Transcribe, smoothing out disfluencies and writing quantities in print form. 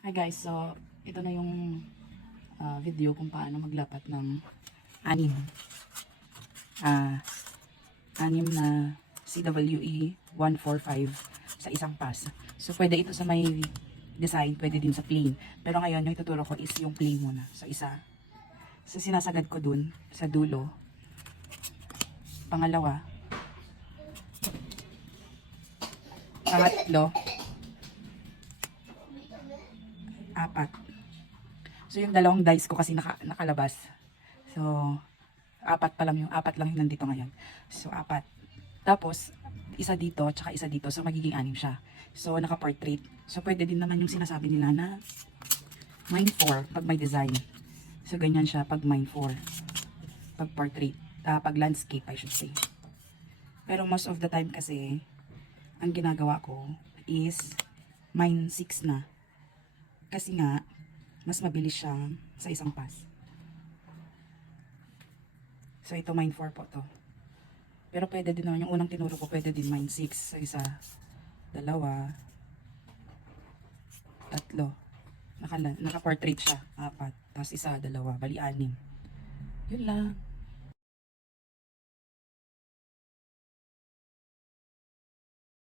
Hi guys, so ito na yung video kung paano maglapat ng anim. Anim na CWE 145 sa isang pass. So pwede ito sa may design, pwede din sa plain. Pero ngayon yung ituturo ko is yung plain muna. So isa. So sinasagad ko dun sa dulo. Pangalawa. Pangatlo. Apat. So yung dalawang dice ko kasi nakalabas. So apat lang yung nandito ngayon. So apat. Tapos isa dito tsaka isa dito. So magiging anim siya. So naka-portrait. So pwede din naman yung sinasabi nila na mine 4 pag may design. So ganyan siya pag mine 4. Pag portrait. Pag landscape I should say. Pero most of the time kasi ang ginagawa ko is mine 6 na. Kasi nga mas mabilis siya sa isang pass. So ito mine 4 po to. Pero pwede din naman yung unang tinuro ko, pwede din mine 6 sa isa, dalawa, tatlo. Naka-portrait siya, apat. Tapos isa, dalawa, bali 6. Yun lang.